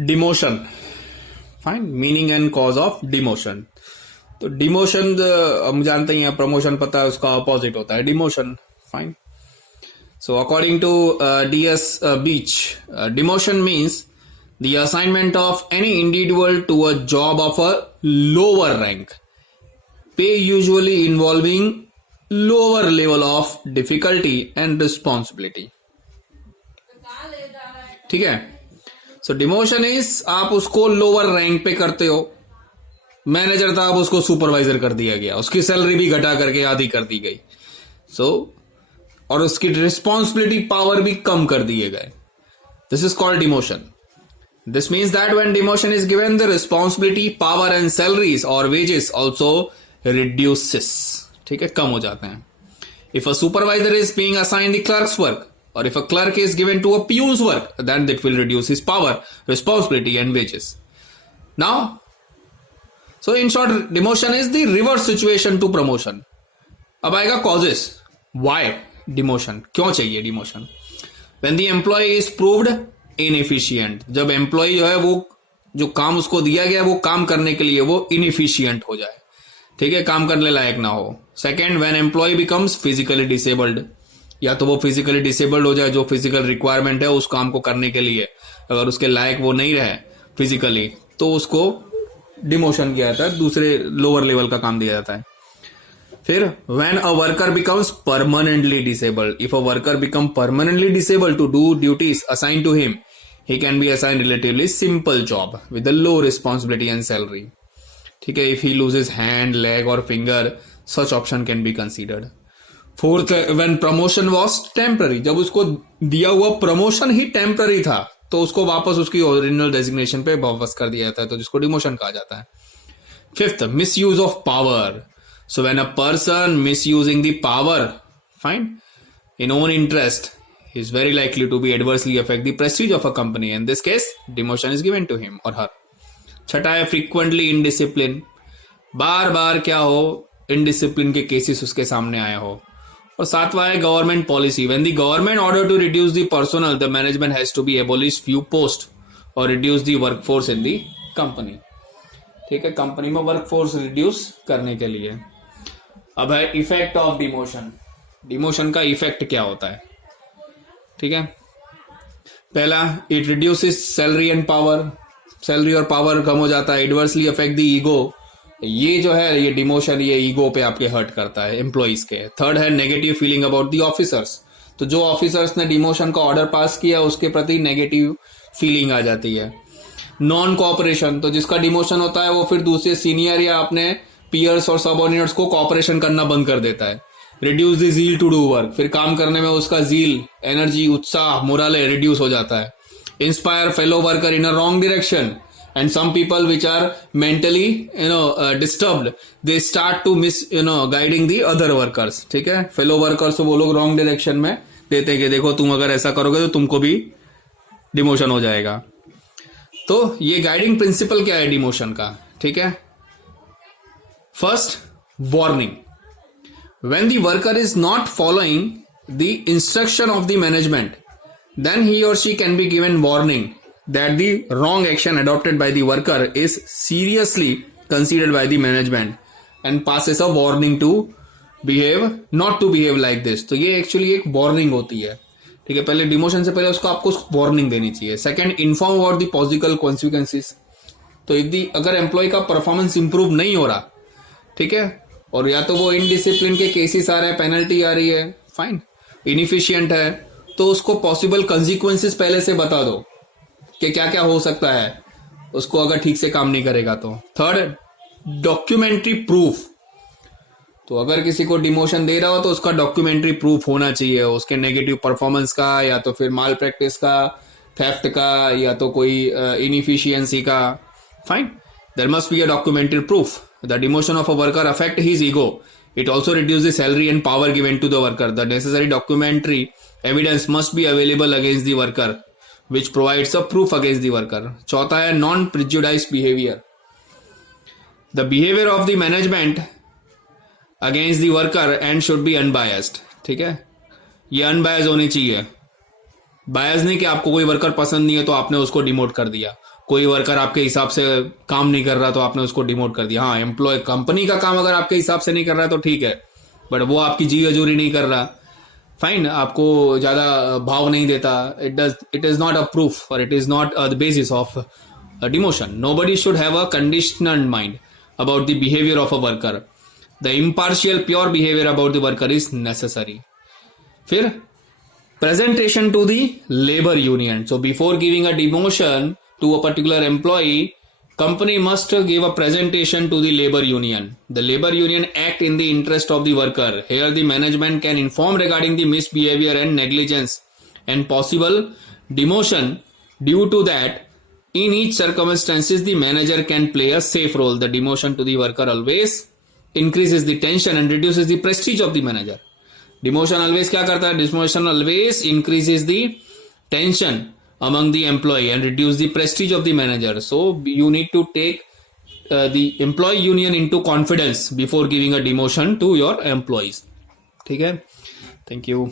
Demotion, fine, meaning and cause of demotion. तो demotion हम जानते ही हैं, प्रमोशन पता है उसका अपोजिट होता है demotion, fine. So according to D.S. Beach, demotion means the assignment of any individual to a job of a lower rank, pay usually involving lower level of difficulty and responsibility. ठीक है। So demotion is आप उसको lower rank पे करते हो, manager था, अब उसको सुपरवाइजर कर दिया गया, उसकी सैलरी भी घटा करके आधी कर दी गई, और उसकी रिस्पॉन्सिबिलिटी पावर भी कम कर दिए गए। This is called demotion. This means that when demotion is given, the responsibility, power and salaries और वेजेस ऑल्सो रिड्यूसेस, ठीक है, कम हो जाते हैं। If a supervisor is being assign the clerk's work, और if a clerk is given to a peon's work, then that will reduce his power, responsibility and wages. Now so in short, demotion is the reverse situation to promotion. अब आएगा causes, why demotion, क्यों चाहिए demotion. When the employee is proved inefficient, जब employ जो है वो जो काम उसको दिया गया वो काम करने के लिए वो इनएफिशिएंट हो जाए, ठीक है, काम करने लायक ना हो। Second, when employ becomes physically disabled, या तो वो फिजिकली डिसेबल्ड हो जाए, जो फिजिकल रिक्वायरमेंट है उस काम को करने के लिए अगर उसके लायक वो नहीं रहे फिजिकली, तो उसको डिमोशन किया जाता है, दूसरे लोअर लेवल का काम दिया जाता है। फिर when a worker becomes permanently disabled, if a worker become permanently disabled to do duties assigned to him, he can be assigned relatively simple job with a low responsibility and salary, ठीक है। if he loses hand, leg or finger, such option can be considered. Fourth, when promotion was temporary, जब उसको दिया हुआ promotion ही temporary था तो उसको वापस उसकी ओरिजिनल डेजिग्नेशन पे वापस कर दिया जाता है, तो जिसको डिमोशन कहा जाता है। Fifth, misuse of power. So when a person misusing the power, fine, in own interest, is very likely to be adversely affect the prestige of a company. In this case, demotion is given to him or her. छठा है frequently indiscipline, बार बार क्या हो, indiscipline के cases उसके सामने आया हो। और सातवां है government policy, when the government order to reduce the personnel, the management has to be abolish few posts or reduce the workforce in the company, ठीक है, कंपनी में वर्कफोर्स रिड्यूस करने के लिए। अब है इफेक्ट ऑफ डिमोशन, डिमोशन का effect क्या होता है, ठीक है। पहला, it reduces salary and power, salary और पावर कम हो जाता है। एडवर्सली अफेक्ट द ईगो, ये जो है ये डिमोशन ये ईगो पे आपके हर्ट करता है एम्प्लॉइज के। थर्ड है negative feeling about the officers, तो जो ऑफिसर्स ने डिमोशन का ऑर्डर पास किया उसके प्रति नेगेटिव फीलिंग आ जाती है। नॉन कोऑपरेशन, तो जिसका डिमोशन होता है वो फिर दूसरे सीनियर या अपने पीयर्स और सबऑर्डिनेट्स को कोऑपरेशन करना बंद कर देता है। Reduce the zeal to do work, फिर काम करने में उसका ज़ील, एनर्जी, उत्साह, मोराले रिड्यूस हो जाता है। Inspire fellow worker in a wrong direction, and some people which are mentally disturbed, they start to miss guiding the other workers, ठीक है। फेलो वर्कर्स को वो लोग रॉन्ग डायरेक्शन में देते हैं कि देखो तुम अगर ऐसा करोगे तो तुमको भी डिमोशन हो जाएगा। तो ये गाइडिंग प्रिंसिपल क्या है डिमोशन का, ठीक है। First, warning, when the worker is not following the instruction of the management, then he or she can be given warning that the wrong action adopted by the worker is seriously considered by the management and passes a warning to behave, not to behave like this. तो ये actually एक warning होती है, ठीक है। पहले demotion से पहले उसको आपको वार्निंग देनी चाहिए। Second, inform about the possible consequences, तो अगर एम्प्लॉय का परफॉर्मेंस इंप्रूव नहीं हो रहा, ठीक है, और या तो वो इनडिसिप्लिन के केसेस आ रहे हैं, पेनल्टी आ रही है, फाइन, इनएफिशिएंट है, तो उसको पॉसिबल कॉन्सिक्वेंसेस पहले से बता दो कि क्या क्या हो सकता है उसको अगर ठीक से काम नहीं करेगा तो। थर्ड, डॉक्यूमेंट्री प्रूफ, तो अगर किसी को डिमोशन दे रहा हो तो उसका डॉक्यूमेंट्री प्रूफ होना चाहिए, उसके नेगेटिव परफॉर्मेंस का, या तो फिर माल प्रैक्टिस का, थेफ्ट का, या तो कोई इनएफिशिएंसी का, fine, there must be a documentary proof. The demotion of a worker affect his ego. It also reduces the salary and power given to the worker. The necessary documentary evidence must be available against the worker, which provides a proof against the worker. चौथा है non-prejudiced behavior. The behavior of the management against the worker and should be unbiased. ठीक है, ये unbiased होनी चाहिए बायस नहीं कि आपको कोई वर्कर पसंद नहीं है तो आपने उसको डिमोट कर दिया, कोई वर्कर आपके हिसाब से काम नहीं कर रहा तो आपने उसको डिमोट कर दिया। हाँ, एम्प्लॉय कंपनी का काम अगर आपके हिसाब से नहीं कर रहा है तो ठीक है, बट वो आपकी जी हजूरी नहीं कर रहा, फाइन, आपको ज्यादा भाव नहीं देता, it is not a proof और it is not the basis of demotion. Nobody should have a conditioned mind about the behaviour of a worker. The impartial pure behaviour about the worker is necessary. फिर presentation to the labor union. So before giving a demotion to a particular employee, company must give a presentation to the labor union. The labor union act in the interest of the worker. Here the management can inform regarding the misbehavior and negligence and possible demotion. Due to that, in each circumstances the manager can play a safe role. The demotion to the worker always increases the tension and reduces the prestige of the manager. Demotion always क्या करता है? Demotion always increases the tension among the employ and reduce the prestige of the manager. So you need to take the employ union into confidence before giving a demotion to your employees. ठीक है, thank you.